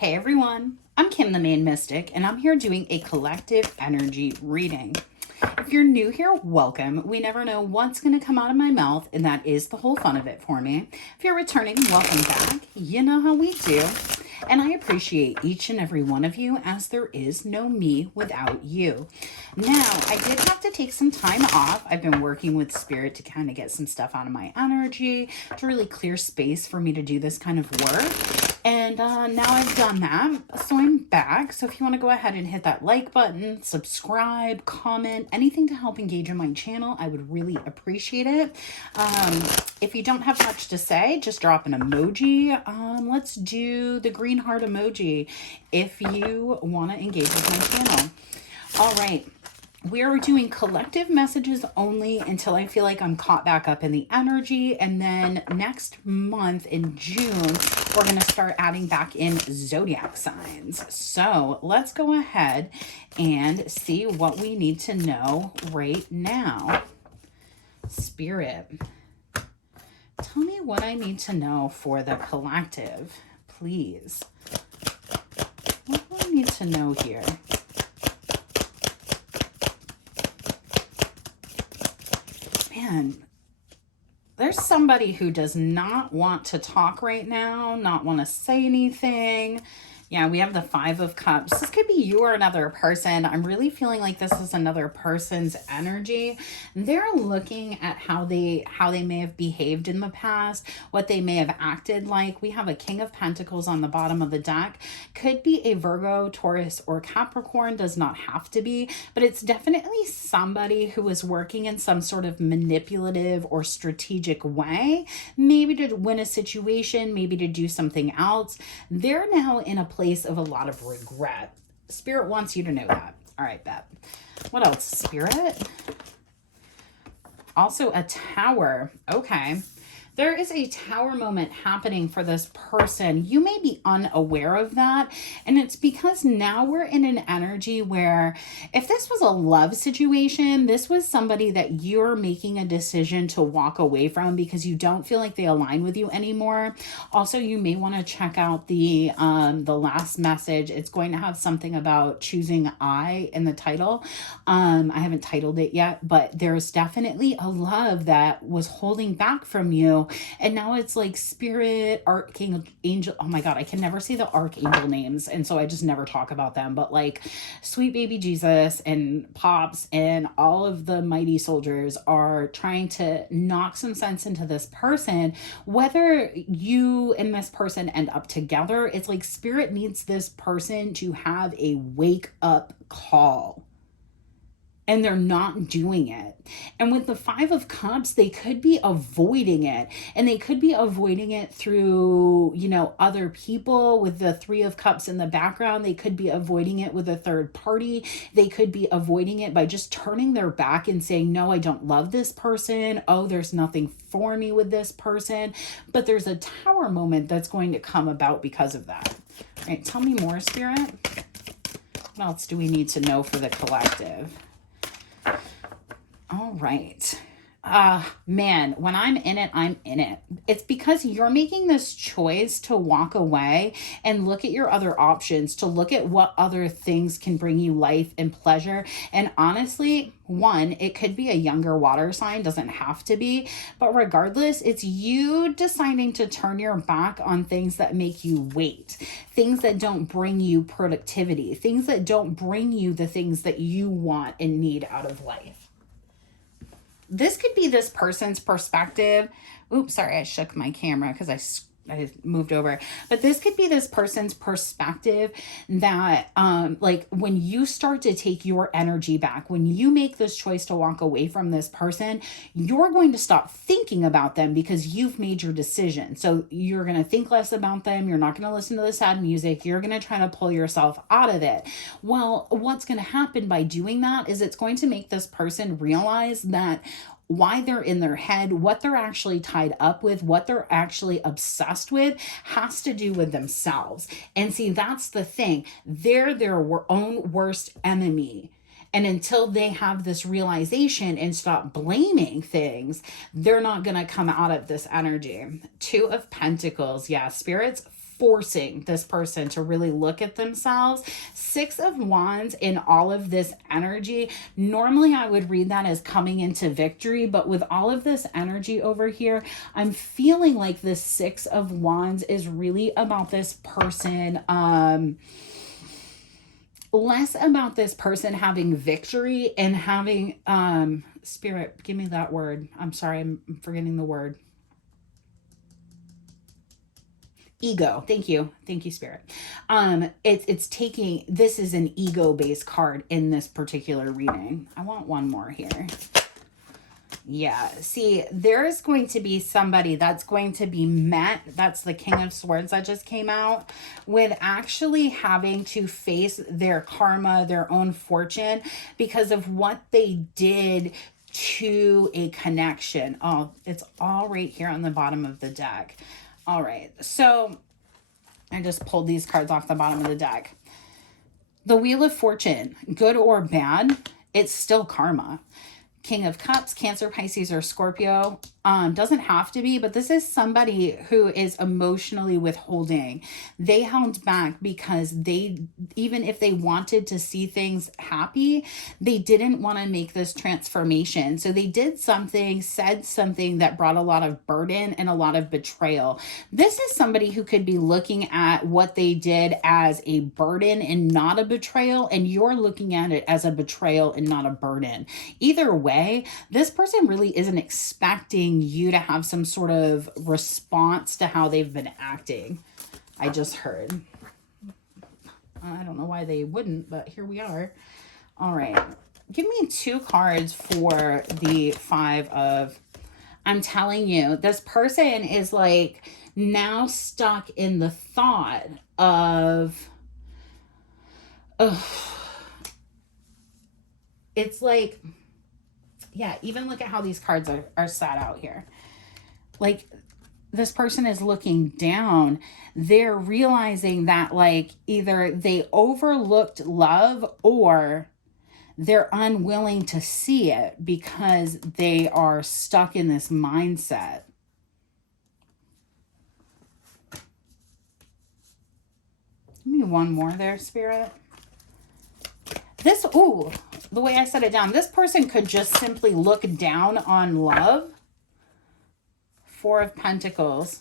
Hey everyone, I'm Kim the Maine Mystic, and I'm here doing a collective energy reading. If you're new here, welcome. We never know what's going to come out of my mouth, and that is the whole fun of it for me. If you're returning, welcome back. You know how we do. And I appreciate each and every one of you, as there is no me without you. Now, I did have to take some time off. I've been working with Spirit to kind of get some stuff out of my energy, to really clear space for me to do this kind of work. And now I've done that, so I'm back. So if you want to go ahead and hit that like button, subscribe, comment, anything to help engage in my channel, I would really appreciate it. If you don't have much to say, just drop an emoji. Let's do the green heart emoji if you want to engage with my channel. All right. We are doing collective messages only until I feel like I'm caught back up in the energy. And then next month in June, we're going to start adding back in zodiac signs. So let's go ahead and see what we need to know right now. Spirit, tell me what I need to know for the collective, please. What do I need to know here? Man, there's somebody who does not want to talk right now, not want to say anything. Yeah, we have the Five of Cups. This could be you or another person. I'm really feeling like this is another person's energy. They're looking at how they may have behaved in the past, what they may have acted like. We have a King of Pentacles on the bottom of the deck. Could be a Virgo, Taurus, or Capricorn. Does not have to be, but it's definitely somebody who is working in some sort of manipulative or strategic way, maybe to win a situation, maybe to do something else. They're now in a place of a lot of regret. Spirit wants you to know that. All right, bet. What else, Spirit? Also a Tower. Okay. There is a Tower moment happening for this person. You may be unaware of that. And it's because now we're in an energy where if this was a love situation, this was somebody that you're making a decision to walk away from because you don't feel like they align with you anymore. Also, you may want to check out the last message. It's going to have something about choosing I in the title. I haven't titled it yet, but there's definitely a love that was holding back from you. And now it's like Spirit, Archangel. Oh my God, I can never say the Archangel names. And so I just never talk about them. But like sweet baby Jesus and Pops and all of the mighty soldiers are trying to knock some sense into this person. Whether you and this person end up together, it's like Spirit needs this person to have a wake up call. And they're not doing it. And with the Five of Cups, they could be avoiding it. And they could be avoiding it through, other people. With the Three of Cups in the background, they could be avoiding it with a third party. They could be avoiding it by just turning their back and saying, no, I don't love this person. Oh, there's nothing for me with this person. But there's a Tower moment that's going to come about because of that. All right, tell me more, Spirit. What else do we need to know for the collective? All right. Man, when I'm in it, I'm in it. It's because you're making this choice to walk away and look at your other options, to look at what other things can bring you life and pleasure. And honestly, one, it could be a younger water sign, doesn't have to be, but regardless, it's you deciding to turn your back on things that make you wait, things that don't bring you productivity, things that don't bring you the things that you want and need out of life. This could be this person's perspective. Oops, sorry, I shook my camera because I moved over. But this could be this person's perspective that like when you start to take your energy back, when you make this choice to walk away from this person, you're going to stop thinking about them because you've made your decision. So you're going to think less about them. You're not going to listen to the sad music. You're going to try to pull yourself out of it. Well, what's going to happen by doing that is it's going to make this person realize that why they're in their head, what they're actually tied up with, what they're actually obsessed with has to do with themselves. And see, that's the thing. They're their own worst enemy. And until they have this realization and stop blaming things, they're not going to come out of this energy. Two of Pentacles. Yeah, Spirit's forcing this person to really look at themselves. Six of Wands in all of this energy. Normally I would read that as coming into victory, but with all of this energy over here, I'm feeling like this Six of Wands is really about this person, less about this person having victory and having, Spirit, give me that word. I'm sorry, I'm forgetting the word. Ego. Thank you. Thank you, Spirit. It's taking, this is an ego-based card in this particular reading. I want one more here. Yeah, see, there's going to be somebody that's going to be met, that's the King of Swords that just came out, with actually having to face their karma, their own fortune, because of what they did to a connection. Oh, it's all right here on the bottom of the deck. All right, so I just pulled these cards off the bottom of the deck. The Wheel of Fortune, good or bad, it's still karma. King of Cups, Cancer, Pisces, or Scorpio. Doesn't have to be, but this is somebody who is emotionally withholding. They held back because they, even if they wanted to see things happy, they didn't want to make this transformation. So they did something, said something that brought a lot of burden and a lot of betrayal. This is somebody who could be looking at what they did as a burden and not a betrayal, and you're looking at it as a betrayal and not a burden. Either way, this person really isn't expecting you to have some sort of response to how they've been acting. I just heard. I don't know why they wouldn't, but here we are. All right. Give me 2 cards for the Five of... I'm telling you, this person is like now stuck in the thought of... it's like... Yeah, even look at how these cards are sat out here. Like, this person is looking down. They're realizing that, like, either they overlooked love or they're unwilling to see it because they are stuck in this mindset. Give me one more there, Spirit. This, ooh, the way I set it down, this person could just simply look down on love. Four of Pentacles.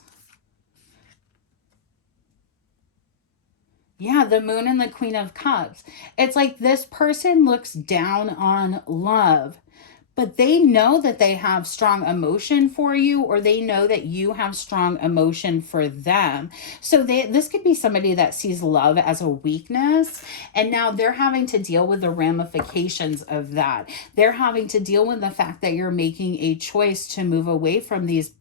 Yeah, the Moon and the Queen of Cups. It's like this person looks down on love, but they know that they have strong emotion for you, or they know that you have strong emotion for them. So this could be somebody that sees love as a weakness, and now they're having to deal with the ramifications of that. They're having to deal with the fact that you're making a choice to move away from these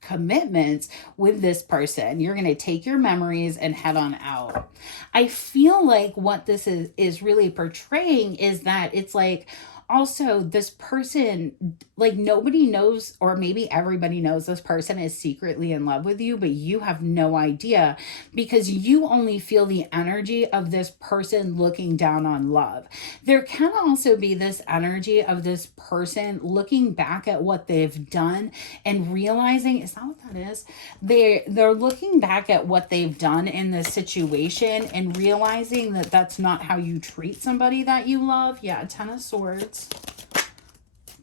commitments with this person. You're going to take your memories and head on out. I feel like what this is really portraying is that it's like, also, this person, like, nobody knows, or maybe everybody knows this person is secretly in love with you, but you have no idea because you only feel the energy of this person looking down on love. There can also be this energy of this person looking back at what they've done and realizing, is that what that is? They're looking back at what they've done in this situation and realizing that that's not how you treat somebody that you love. Yeah, Ten of Swords.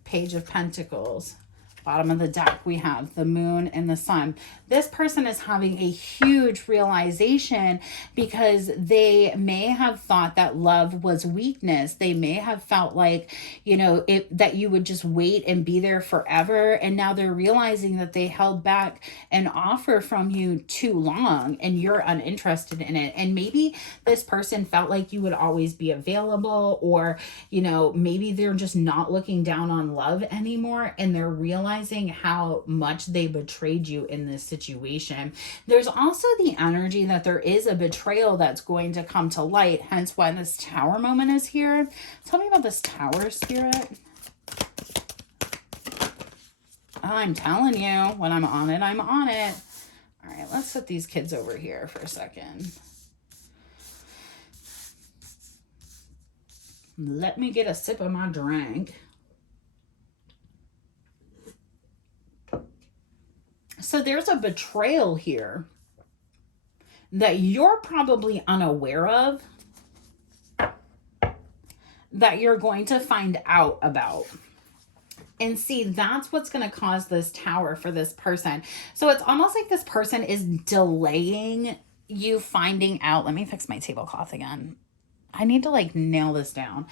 Page of Pentacles. Bottom of the deck, we have the Moon and the Sun. This person is having a huge realization because they may have thought that love was weakness. They may have felt like, you know, that you would just wait and be there forever. And now they're realizing that they held back an offer from you too long and you're uninterested in it. And maybe this person felt like you would always be available, or, you know, maybe they're just not looking down on love anymore and they're realizing how much they betrayed you in this situation. There's also the energy that there is a betrayal that's going to come to light, hence why this Tower moment is here. Tell me about this Tower, Spirit. I'm telling you, when I'm on it, I'm on it. All right, let's set these kids over here for a second. Let me get a sip of my drink. So there's a betrayal here that you're probably unaware of, that you're going to find out about. And see, that's what's going to cause this tower for this person. So it's almost like this person is delaying you finding out. Let me fix my tablecloth again. I need to like nail this down.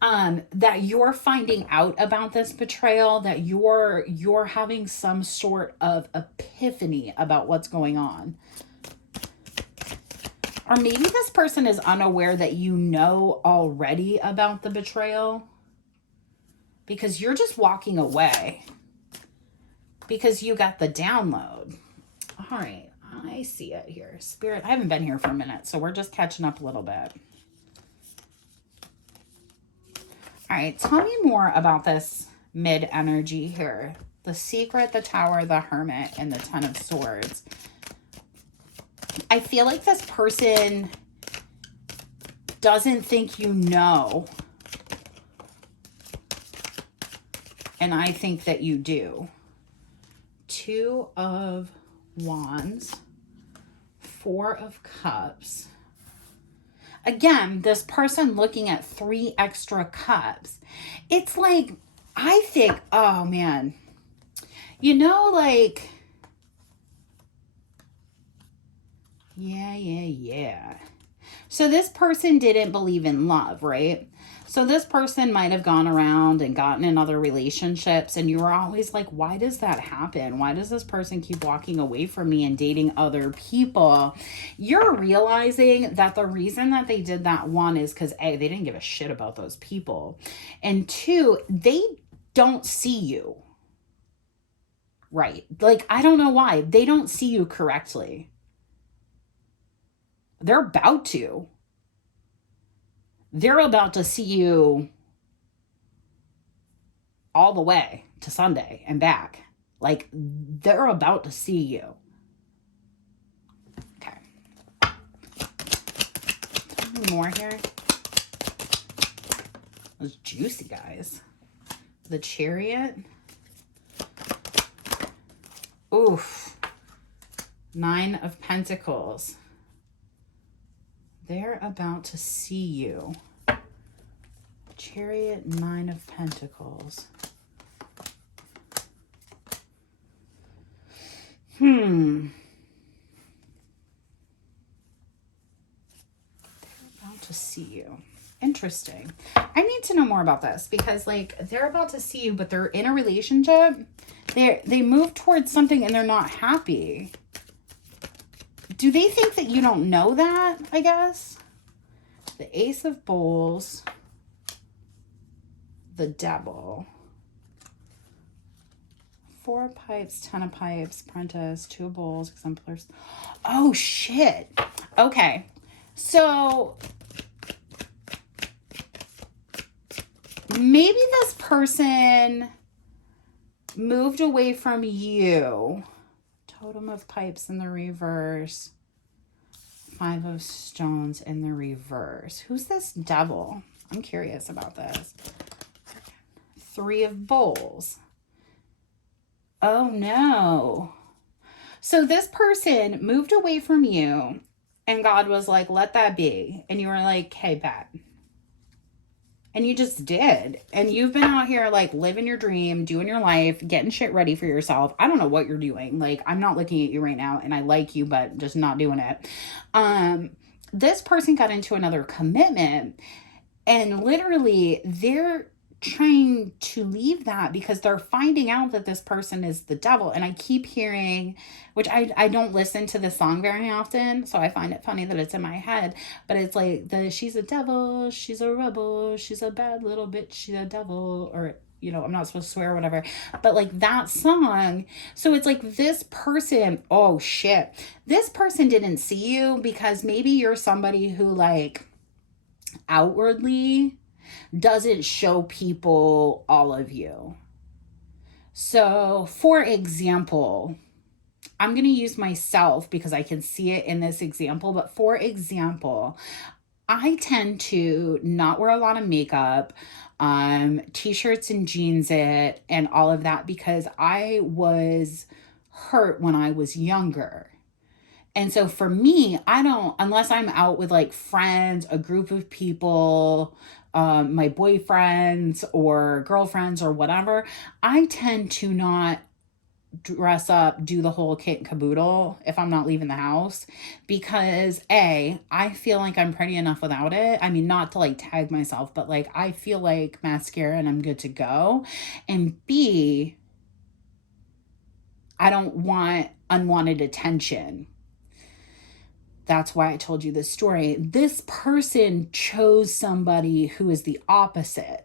That you're finding out about this betrayal, that you're having some sort of epiphany about what's going on. Or maybe this person is unaware that you know already about the betrayal, because you're just walking away because you got the download. All right, I see it here. Spirit, I haven't been here for a minute, so we're just catching up a little bit. All right, tell me more about this mid energy here. The Secret, the Tower, the Hermit, and the Ten of Swords. I feel like this person doesn't think you know. And I think that you do. Two of Wands. Four of Cups. Again, this person looking at 3 extra cups. It's like, I think, oh man. You know, like, yeah. So this person didn't believe in love, right? So this person might have gone around and gotten in other relationships, and you were always like, why does that happen? Why does this person keep walking away from me and dating other people? You're realizing that the reason that they did that, one, is because A, they didn't give a shit about those people. And 2, they don't see you. Right. Like, I don't know why. They don't see you correctly. They're about to. They're about to see you all the way to Sunday and back. Like, they're about to see you. Okay. Any more here? Those juicy guys. The Chariot. Oof. 9 of Pentacles. They're about to see you. Chariot, 9 of Pentacles. They're about to see you. Interesting. I need to know more about this, because like, they're about to see you, but they're in a relationship. They move towards something and they're not happy. Do they think that you don't know that, I guess? The Ace of Bowls. The Devil. 4 of Pipes, 10 of Pipes, Princess, 2 of Bowls, Exemplars. Oh, shit. Okay. So, maybe this person moved away from you. Totem of Pipes in the reverse. 5 of Stones in the reverse. Who's this Devil? I'm curious about this. 3 of Bowls. Oh no. So this person moved away from you and God was like, let that be. And you were like, hey, bet. And you just did. And you've been out here like living your dream, doing your life, getting shit ready for yourself. I don't know what you're doing. Like, I'm not looking at you right now and I like you, but just not doing it. This person got into another commitment and literally they're trying to leave that because they're finding out that this person is the devil. And I keep hearing, which I don't listen to the song very often, so I find it funny that it's in my head, but it's like she's a devil, she's a rebel, she's a bad little bitch, she's a devil, or you know, I'm not supposed to swear or whatever, but like that song. So it's like this person, oh shit, this person didn't see you because maybe you're somebody who like outwardly doesn't show people all of you. So, for example, I'm going to use myself because I can see it in this example, but for example, I tend to not wear a lot of makeup, t-shirts and jeans and all of that because I was hurt when I was younger. And so for me, I don't, unless I'm out with like friends, a group of people, my boyfriends or girlfriends or whatever, I tend to not dress up, do the whole kit and caboodle if I'm not leaving the house, because I feel like I'm pretty enough without it. I mean, not to like tag myself, but like I feel like mascara and I'm good to go. And B, I don't want unwanted attention. That's why I told you this story. This person chose somebody who is the opposite,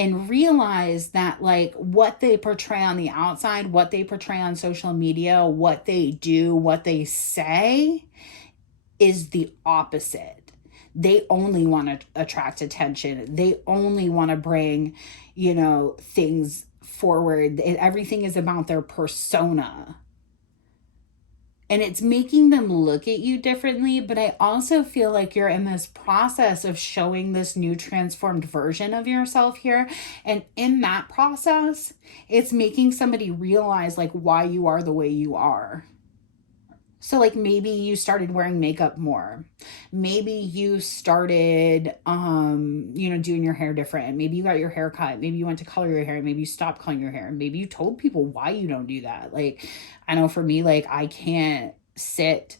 and realize that like what they portray on the outside, what they portray on social media, what they do, what they say is the opposite. They only want to attract attention. They only want to bring, things forward. Everything is about their persona. And it's making them look at you differently, but I also feel like you're in this process of showing this new transformed version of yourself here. And in that process, it's making somebody realize like why you are the way you are. So like maybe you started wearing makeup more. Maybe you started, doing your hair different. Maybe you got your hair cut. Maybe you went to color your hair. Maybe you stopped coloring your hair. Maybe you told people why you don't do that. Like, I know for me, like I can't sit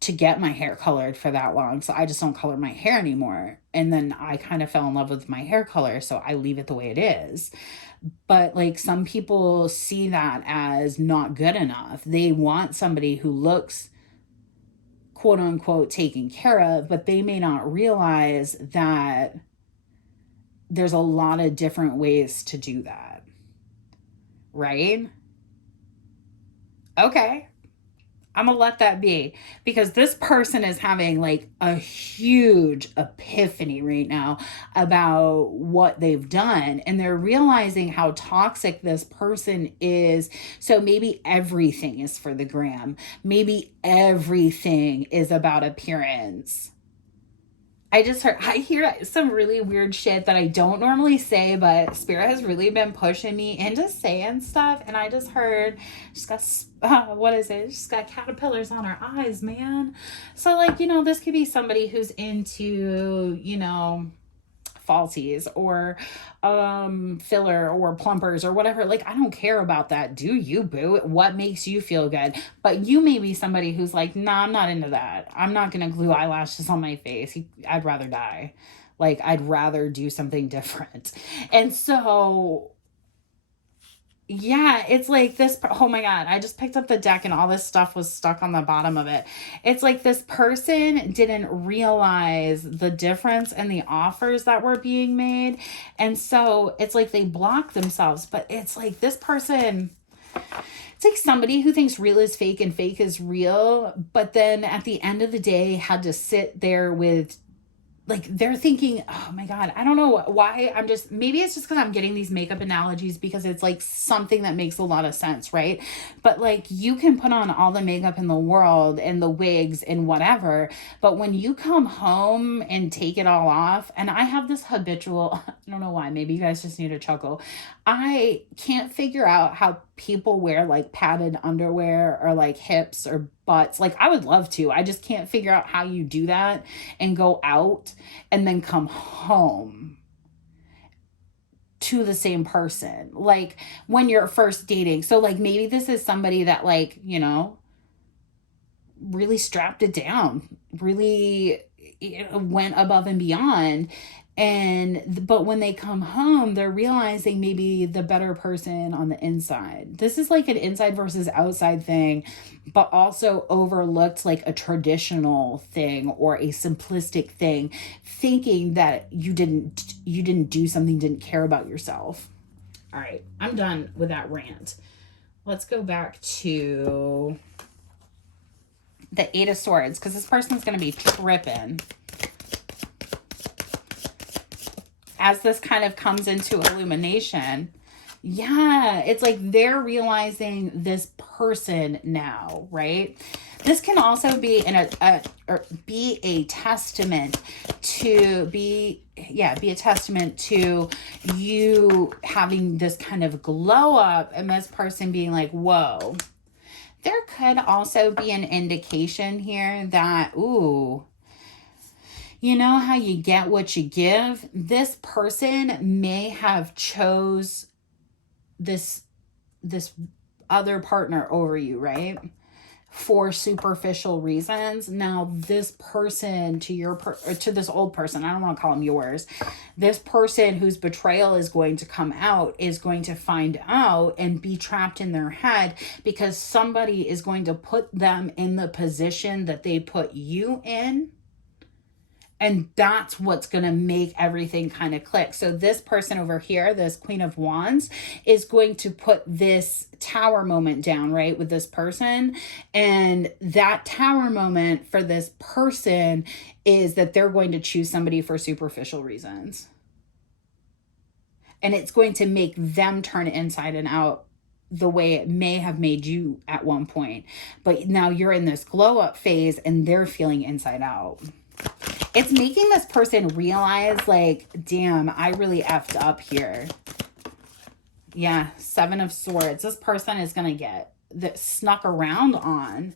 to get my hair colored for that long. So I just don't color my hair anymore. And then I kind of fell in love with my hair color. So I leave it the way it is. But like some people see that as not good enough. They want somebody who looks quote unquote taken care of, but they may not realize that there's a lot of different ways to do that. Right? Okay. I'm gonna let that be, because this person is having like a huge epiphany right now about what they've done, and they're realizing how toxic this person is. So maybe everything is for the gram. Maybe everything is about appearance. I hear some really weird shit that I don't normally say, but Spirit has really been pushing me into saying stuff. And I just heard, she's got, what is it? She's got caterpillars on her eyes, man. So like, this could be somebody who's into, falsies or filler or plumpers or whatever. Like, I don't care about that. Do you, boo? What makes you feel good? But you may be somebody who's like, nah, I'm not into that. I'm not gonna glue eyelashes on my face. I'd rather die. Like, I'd rather do something different. And so yeah, it's like this. Oh my God, I just picked up the deck and all this stuff was stuck on the bottom of it. It's like this person didn't realize the difference in the offers that were being made. And so it's like they block themselves. But it's like this person, it's like somebody who thinks real is fake and fake is real. But then at the end of the day, had to sit there with, like, they're thinking, oh my God, I don't know why. Maybe it's just because I'm getting these makeup analogies because it's like something that makes a lot of sense, right? But like, you can put on all the makeup in the world and the wigs and whatever, but when you come home and take it all off, and I have this habitual, I don't know why, maybe you guys just need to chuckle. I can't figure out how people wear like padded underwear or like hips or butts. Like, I would love to. I just can't figure out how you do that and go out and then come home to the same person. Like when you're first dating. So like maybe this is somebody that like, really strapped it down, really went above and beyond. But when they come home, they're realizing maybe the better person on the inside. This is like an inside versus outside thing, but also overlooked like a traditional thing or a simplistic thing, thinking that you didn't do something, didn't care about yourself. All right, I'm done with that rant. Let's go back to the Eight of Swords, because this person's going to be tripping as this kind of comes into illumination. Yeah, it's like they're realizing this person now, right? This can also be be a testament to be a testament to you having this kind of glow up and this person being like, whoa. There could also be an indication here that, ooh, you know how you get what you give? This person may have chose this other partner over you, right? For superficial reasons. Now, this person to this old person, I don't want to call him yours. This person whose betrayal is going to come out is going to find out and be trapped in their head because somebody is going to put them in the position that they put you in. And that's what's going to make everything kind of click. So this person over here, this Queen of Wands, is going to put this tower moment down, right, with this person. And that tower moment for this person is that they're going to choose somebody for superficial reasons. And it's going to make them turn inside and out the way it may have made you at one point. But now you're in this glow up phase and they're feeling inside out. It's making this person realize, like, damn, I really effed up here. Yeah, 7 of Swords. This person is going to get snuck around on.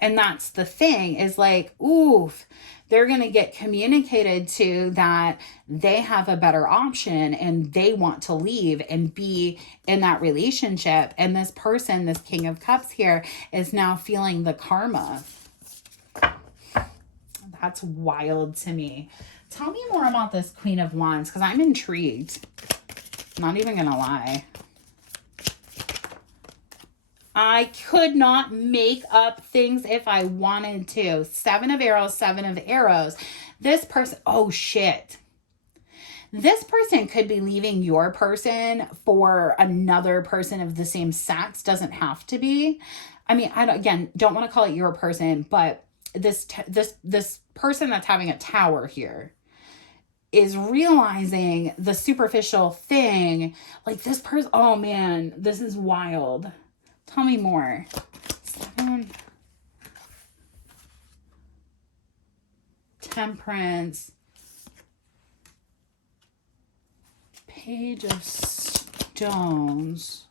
And that's the thing, is like, oof, they're going to get communicated to that they have a better option and they want to leave and be in that relationship. And this person, this King of Cups here, is now feeling the karma. That's wild to me. Tell me more about this Queen of Wands, because I'm intrigued. Not even going to lie. I could not make up things if I wanted to. 7 of Arrows, 7 of Arrows. This person, oh shit. This person could be leaving your person for another person of the same sex. Doesn't have to be. I mean, don't want to call it your person, but this person that's having a tower here is realizing the superficial thing. Like this person, oh man, this is wild. Tell me more. 7. Temperance. Page of Stones.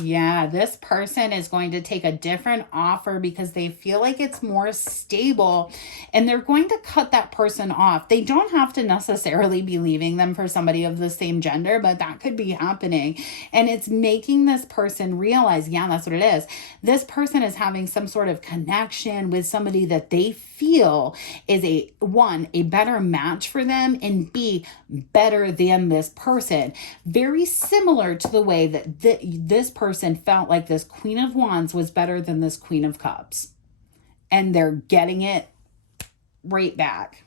Yeah, this person is going to take a different offer because they feel like it's more stable and they're going to cut that person off. They don't have to necessarily be leaving them for somebody of the same gender, but that could be happening. And it's making this person realize, yeah, that's what it is. This person is having some sort of connection with somebody that they feel is a better match for them, and B, better than this person. Very similar to the way that this person felt like this Queen of Wands was better than this Queen of Cups. And they're getting it right back.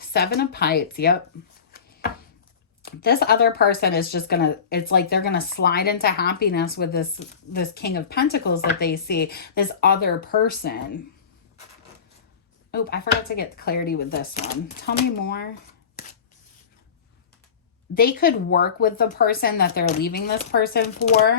7 of Pipes, yep. This other person is just it's like they're gonna slide into happiness with this King of Pentacles that they see. This other person. Oh, I forgot to get clarity with this one. Tell me more. They could work with the person that they're leaving this person for.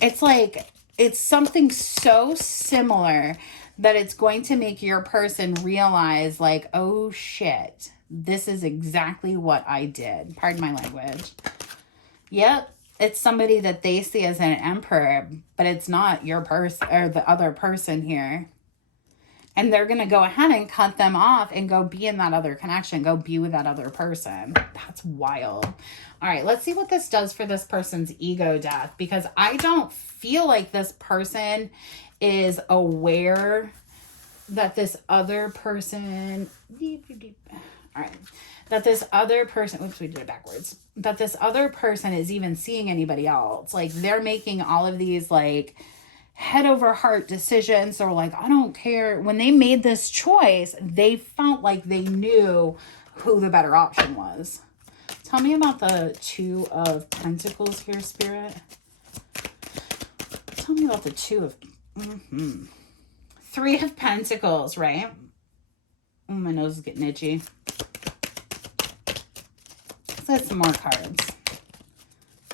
It's like, it's something so similar that it's going to make your person realize, like, oh shit, this is exactly what I did. Pardon my language. Yep, it's somebody that they see as an emperor, but it's not your person or the other person here. And they're going to go ahead and cut them off and go be in that other connection. Go be with that other person. That's wild. All right, let's see what this does for this person's ego death. Because I don't feel like this person is aware that this other person... All right. That this other person... Oops, we did it backwards. That this other person is even seeing anybody else. Like, they're making all of these, like... head over heart decisions, or like, I don't care. When they made this choice, they felt like they knew who the better option was. Tell me about the 2 of Pentacles here, Spirit. Tell me about the 2 of... 3 of Pentacles, right? Oh, my nose is getting itchy. Let's get some more cards.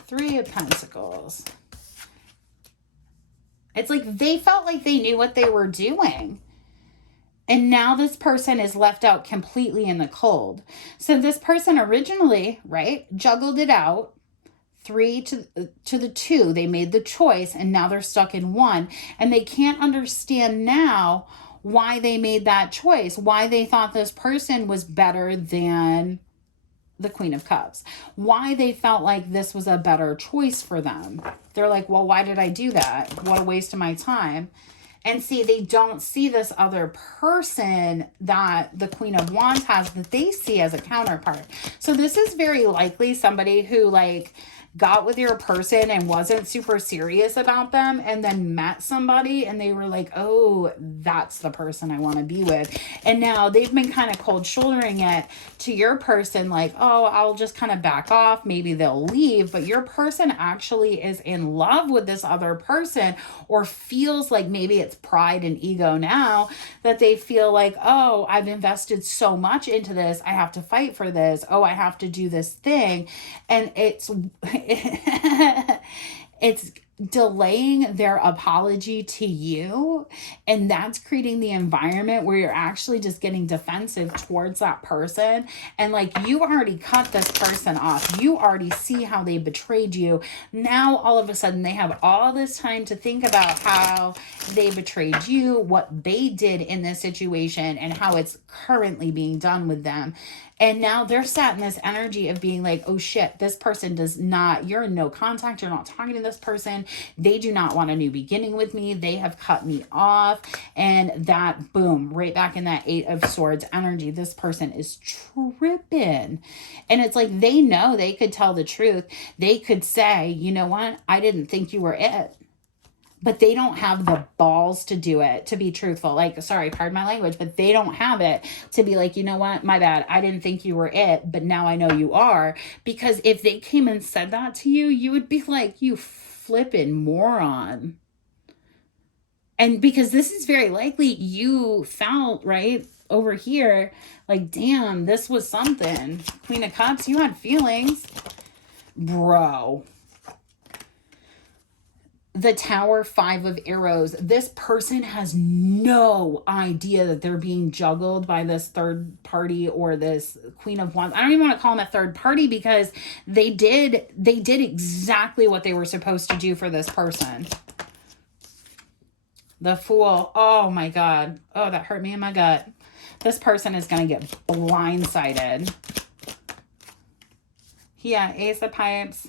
3 of Pentacles. It's like they felt like they knew what they were doing. And now this person is left out completely in the cold. So this person originally, right, juggled it out. 3 to the 2. They made the choice and now they're stuck in 1. And they can't understand now why they made that choice, why they thought this person was better than the Queen of Cups, why they felt like this was a better choice for them. They're like, well, why did I do that? What a waste of my time. And see, they don't see this other person that the Queen of Wands has that they see as a counterpart. So this is very likely somebody who like got with your person and wasn't super serious about them and then met somebody and they were like, oh, that's the person I want to be with. And now they've been kind of cold shouldering it to your person like, oh, I'll just kind of back off. Maybe they'll leave. But your person actually is in love with this other person or feels like maybe it's pride and ego now that they feel like, oh, I've invested so much into this. I have to fight for this. Oh, I have to do this thing. And it's delaying their apology to you, and that's creating the environment where you're actually just getting defensive towards that person. And like, you already cut this person off, you already see how they betrayed you. Now all of a sudden they have all this time to think about how they betrayed you, what they did in this situation, and how it's currently being done with them. And now they're sat in this energy of being like, oh shit, this person does not, you're in no contact. You're not talking to this person. They do not want a new beginning with me. They have cut me off. And that, boom, right back in that 8 of Swords energy. This person is tripping. And it's like, they know they could tell the truth. They could say, you know what? I didn't think you were it. But they don't have the balls to do it, to be truthful. Like, sorry, pardon my language, but they don't have it to be like, you know what, my bad. I didn't think you were it, but now I know you are. Because if they came and said that to you, you would be like, you flippin' moron. And because this is very likely you felt, right, over here, like, damn, this was something. Queen of Cups, you had feelings. Bro. The Tower, 5 of Arrows. This person has no idea that they're being juggled by this third party or this Queen of Wands. I don't even want to call them a third party because they did exactly what they were supposed to do for this person. The Fool. Oh my God. Oh, that hurt me in my gut. This person is going to get blindsided. Yeah, Ace of Pipes.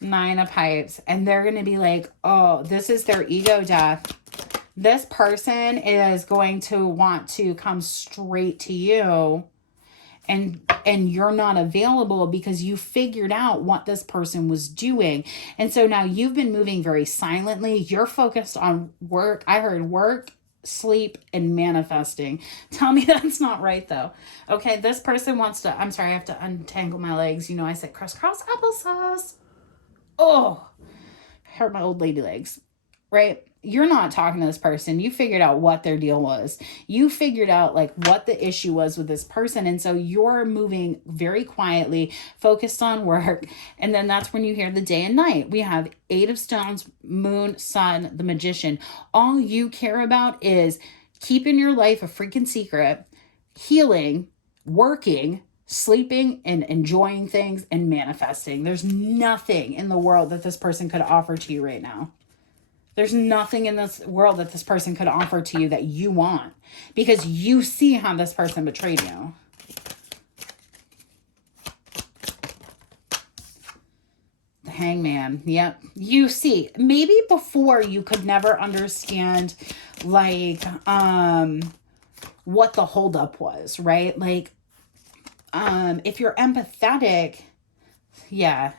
9 of Pipes, and they're going to be like, oh, this is their ego death. This person is going to want to come straight to you, and you're not available because you figured out what this person was doing. And so now you've been moving very silently. You're focused on work. I heard work, sleep, and manifesting. Tell me that's not right though. Okay, this person wants to, I'm sorry, I have to untangle my legs. You know, I said crisscross applesauce. Oh, hurt my old lady legs, right? You're not talking to this person. You figured out what their deal was. You figured out like what the issue was with this person. And so you're moving very quietly, focused on work. And then that's when you hear the day and night. We have 8 of Stones, Moon, Sun, the Magician. All you care about is keeping your life a freaking secret, healing, working, sleeping, and enjoying things and manifesting. There's nothing in the world that this person could offer to you right now. There's nothing in this world that this person could offer to you that you want because you see how this person betrayed you. The Hangman. Yep. You see, maybe before you could never understand like what the holdup was, right? Like, if you're empathetic, yeah.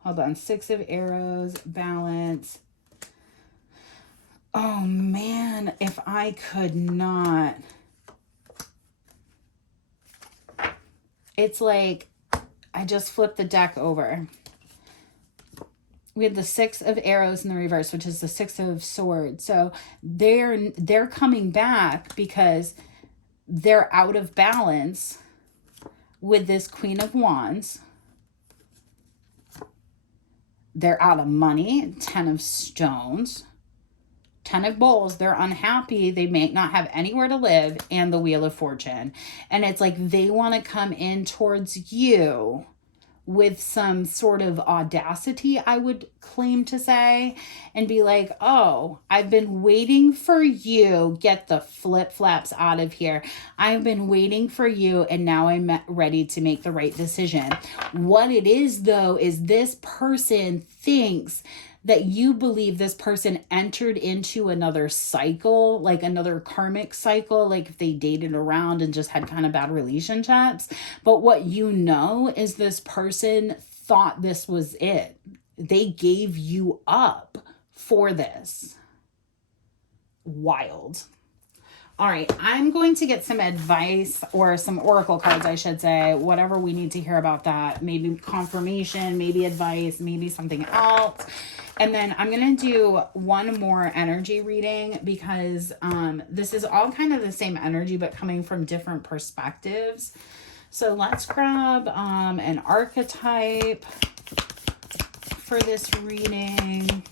Hold on. 6 of Arrows, balance. Oh man, if I could not. It's like I just flipped the deck over. We have the 6 of Arrows in the reverse, which is the 6 of Swords. So they're coming back because they're out of balance with this Queen of Wands. they're out of money, 10 of stones, 10 of bowls, they're unhappy, they may not have anywhere to live, and the wheel of fortune. And it's like they want to come in towards you with some sort of audacity, I would claim to say, and be like, oh, I've been waiting for you. Get the flip-flops out of here. I've been waiting for you, and now I'm ready to make the right decision. What it is, though, is this person thinks that you believe this person entered into another cycle, like another karmic cycle, like if they dated around and just had kind of bad relationships. But what you know is this person thought this was it. They gave you up for this. Wild. All right, I'm going to get some advice, or some oracle cards, I should say, whatever we need to hear about that. Maybe confirmation, maybe advice, maybe something else. And then I'm going to do one more energy reading, because this is all kind of the same energy, but coming from different perspectives. So let's grab an archetype for this reading.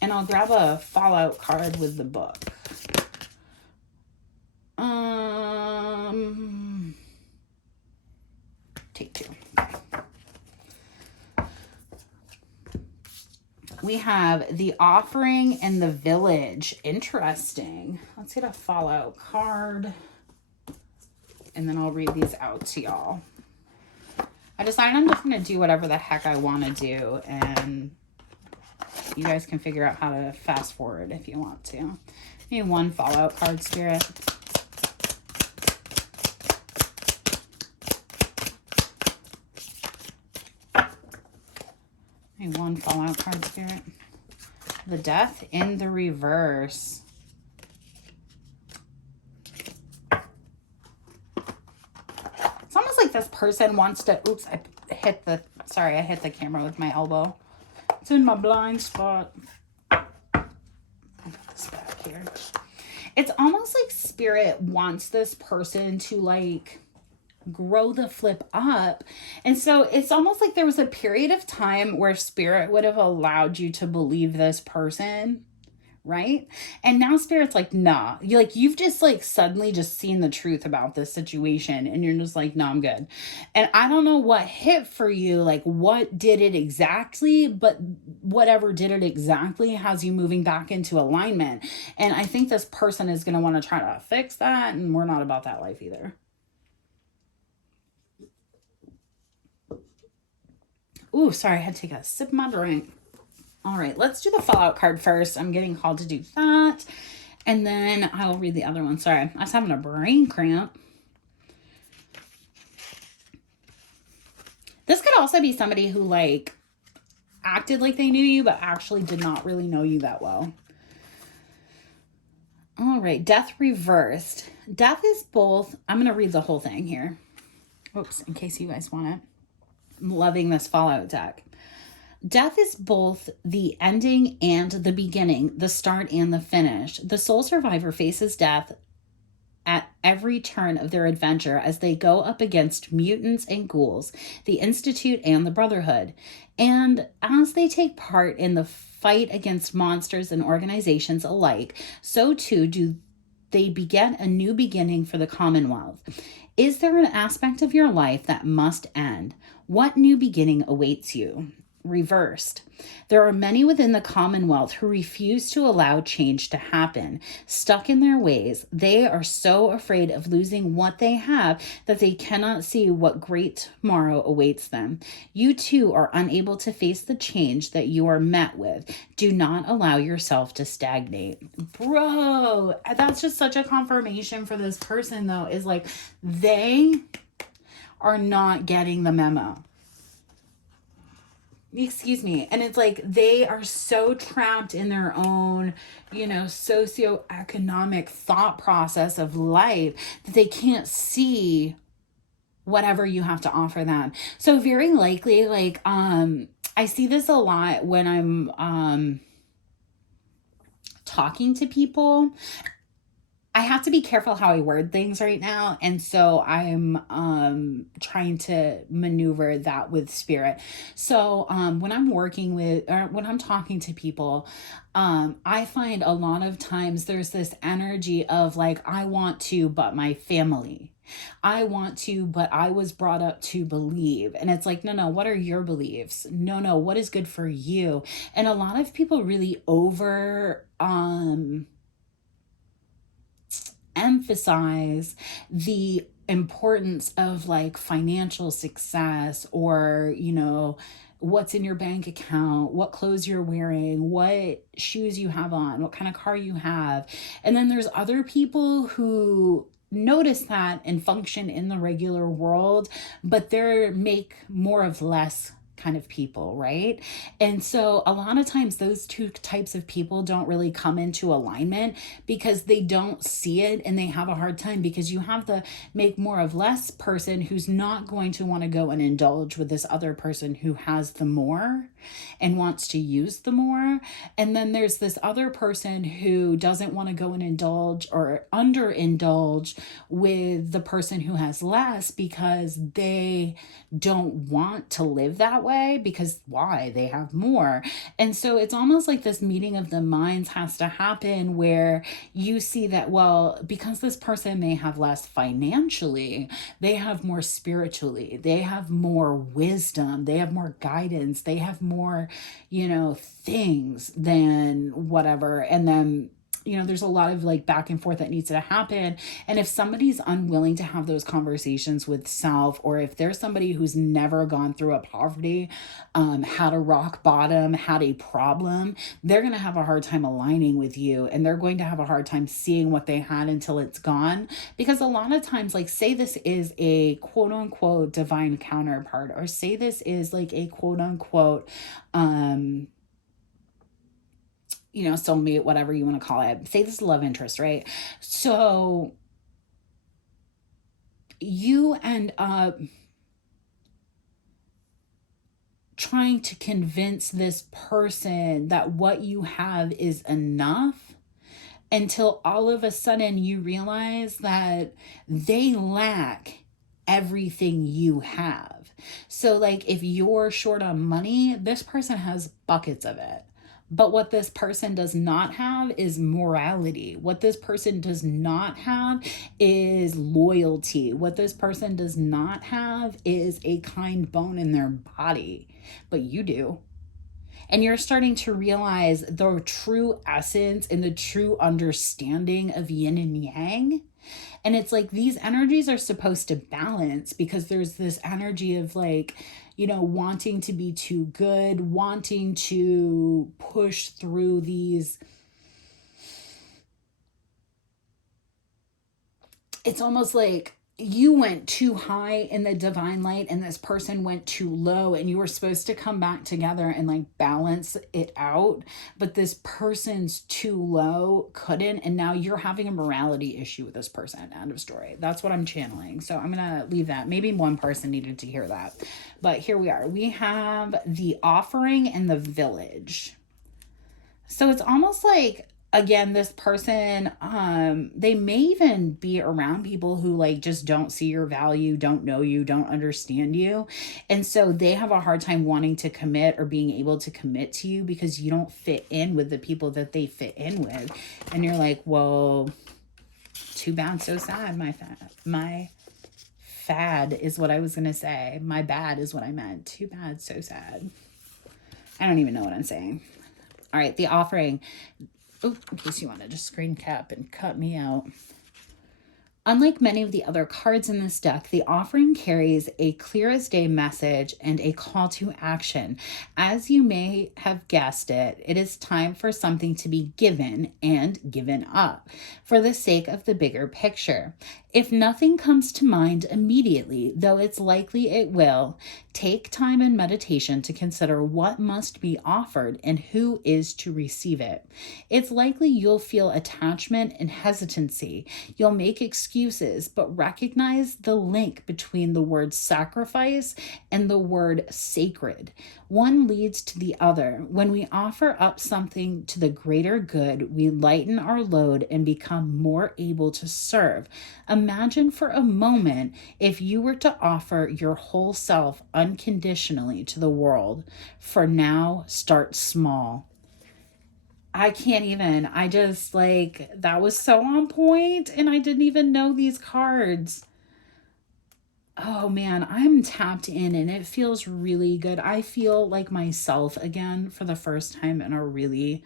And I'll grab a fallout card with the book. Take two. We have the offering and the village. Interesting. Let's get a fallout card, and then I'll read these out to y'all. I decided I'm just going to do whatever the heck I want to do, and you guys can figure out how to fast forward if you want to. Maybe one fallout card, Spirit. Maybe one fallout card, Spirit. The Death in the reverse. It's almost like this person wants to, oops, I hit the camera with my elbow. It's in my blind spot. I'll put this back here. It's almost like Spirit wants this person to like grow the flip up. And so it's almost like there was a period of time where Spirit would have allowed you to believe this person, right? And now Spirit's like, nah, you've just like suddenly just seen the truth about this situation, and you're just like, no, I'm good. And I don't know what hit for you, like what did it exactly, but whatever did it exactly has you moving back into alignment. And I think this person is going to want to try to fix that, and we're not about that life either. Ooh, sorry, I had to take a sip of my drink. All right, let's do the fallout card first. I'm getting called to do that. And then I will read the other one. Sorry, I was having a brain cramp. This could also be somebody who like acted like they knew you, but actually did not really know you that well. All right, Death reversed. Death is both, I'm going to read the whole thing here. Oops, in case you guys want it. I'm loving this fallout deck. Death is both the ending and the beginning, the start and the finish. The soul survivor faces death at every turn of their adventure as they go up against mutants and ghouls, the Institute and the Brotherhood. And as they take part in the fight against monsters and organizations alike, so too do they begin a new beginning for the Commonwealth. Is there an aspect of your life that must end? What new beginning awaits you? Reversed. There are many within the Commonwealth who refuse to allow change to happen. Stuck in their ways, they are so afraid of losing what they have that they cannot see what great tomorrow awaits them. You too are unable to face the change that you are met with. Do not allow yourself to stagnate. Bro, that's just such a confirmation for this person though, is like they are not getting the memo. Excuse me. And it's like they are so trapped in their own, socioeconomic thought process of life that they can't see whatever you have to offer them. So very likely, like, I see this a lot when I'm talking to people. I have to be careful how I word things right now. And so I'm trying to maneuver that with spirit. So when I'm working with, or when I'm talking to people, I find a lot of times there's this energy of like, I want to, but my family. I want to, but I was brought up to believe. And it's like, no, no, what are your beliefs? No, no, what is good for you? And a lot of people really over emphasize the importance of like financial success, or what's in your bank account, what clothes you're wearing, what shoes you have on, what kind of car you have. And then there's other people who notice that and function in the regular world, but they're make more of less kind of people, right? And so a lot of times those two types of people don't really come into alignment because they don't see it, and they have a hard time because you have the make more of less person who's not going to want to go and indulge with this other person who has the more and wants to use the more. And then there's this other person who doesn't want to go and indulge or underindulge with the person who has less because they don't want to live that way, because why? They have more. And so it's almost like this meeting of the minds has to happen where you see that, well, because this person may have less financially, they have more spiritually, they have more wisdom, they have more guidance, they have more, things than whatever. And then there's a lot of like back and forth that needs to happen. And if somebody's unwilling to have those conversations with self, or if there's somebody who's never gone through a poverty, had a rock bottom, had a problem, they're going to have a hard time aligning with you, and they're going to have a hard time seeing what they had until it's gone. Because a lot of times, like, say this is a quote unquote divine counterpart, or say this is like a quote unquote, soulmate, whatever you want to call it. Say this is love interest, right? So you end up trying to convince this person that what you have is enough, until all of a sudden you realize that they lack everything you have. So like if you're short on money, this person has buckets of it. But what this person does not have is morality. What this person does not have is loyalty. What this person does not have is a kind bone in their body. But you do. And you're starting to realize the true essence and the true understanding of yin and yang. And it's like these energies are supposed to balance, because there's this energy of like, wanting to be too good, wanting to push through these. It's almost like you went too high in the divine light and this person went too low, and you were supposed to come back together and like balance it out, but this person's too low, couldn't, and now you're having a morality issue with this person. End of story. That's what I'm channeling. So I'm gonna leave that. Maybe one person needed to hear that, but here we are. We have the offering and the village. So it's almost like, again, this person, they may even be around people who like just don't see your value, don't know you, don't understand you. And so they have a hard time wanting to commit or being able to commit to you because you don't fit in with the people that they fit in with. And you're like, well, too bad, so sad. My fad is what I was going to say. My bad is what I meant. Too bad, so sad. I don't even know what I'm saying. All right, the offering. Oh, in case you want to just screen cap and cut me out. Unlike many of the other cards in this deck, the offering carries a clear as day message and a call to action. As you may have guessed it is time for something to be given and given up for the sake of the bigger picture. If nothing comes to mind immediately, though it's likely it will, take time in meditation to consider what must be offered and who is to receive it. It's likely you'll feel attachment and hesitancy. You'll make excuses, but recognize the link between the word sacrifice and the word sacred. One leads to the other. When we offer up something to the greater good, we lighten our load and become more able to serve. Imagine for a moment if you were to offer your whole self unconditionally to the world. For now, start small. I can't even. I just like, that was so on point, and I didn't even know these cards. Oh man, I'm tapped in and it feels really good. I feel like myself again for the first time in a really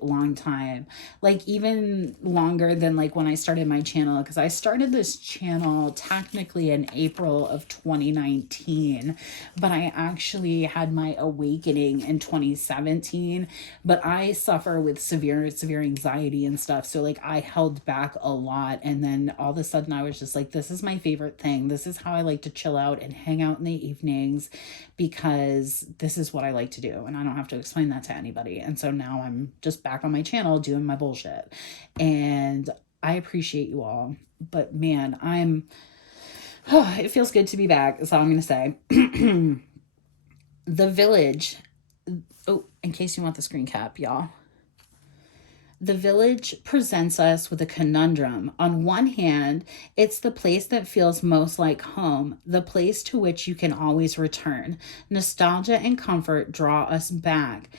long time, like even longer than like when I started my channel, because I started this channel technically in April of 2019, but I actually had my awakening in 2017. But I suffer with severe anxiety and stuff, so like I held back a lot, and then all of a sudden I was just like, this is my favorite thing, this is how I like to chill out and hang out in the evenings, because this is what I like to do and I don't have to explain that to anybody. And so now I'm just back on my channel doing my bullshit. And I appreciate you all. But man, it feels good to be back. That's all I'm going to say. The Village. Oh, in case you want the screen cap, y'all. The Village presents us with a conundrum. On one hand, it's the place that feels most like home, the place to which you can always return. Nostalgia and comfort draw us back.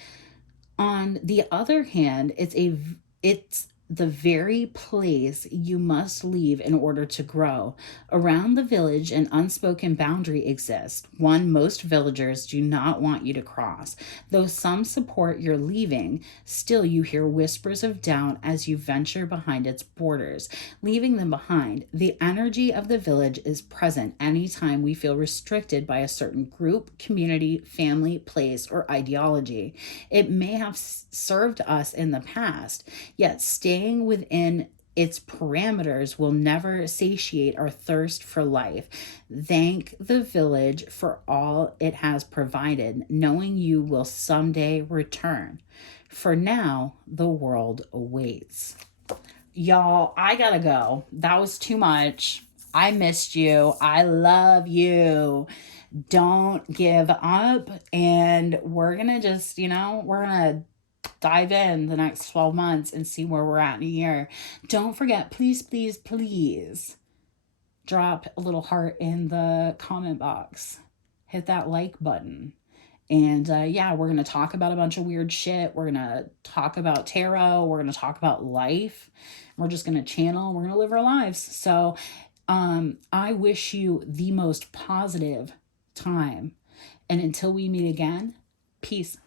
On the other hand, it's the very place you must leave in order to grow. Around the village, an unspoken boundary exists, one most villagers do not want you to cross. Though some support your leaving, still you hear whispers of doubt as you venture behind its borders. Leaving them behind, the energy of the village is present anytime we feel restricted by a certain group, community, family, place, or ideology. It may have served us in the past, yet staying within its parameters will never satiate our thirst for life. Thank the village for all it has provided, knowing you will someday return. For now, the world awaits. Y'all, I gotta go. That was too much. I missed you. I love you. Don't give up. And we're gonna just, we're gonna dive in the next 12 months and see where we're at in a year. Don't forget, please, please, please drop a little heart in the comment box. Hit that like button. And yeah, we're going to talk about a bunch of weird shit. We're going to talk about tarot. We're going to talk about life. We're just going to channel. We're going to live our lives. So I wish you the most positive time. And until we meet again, peace.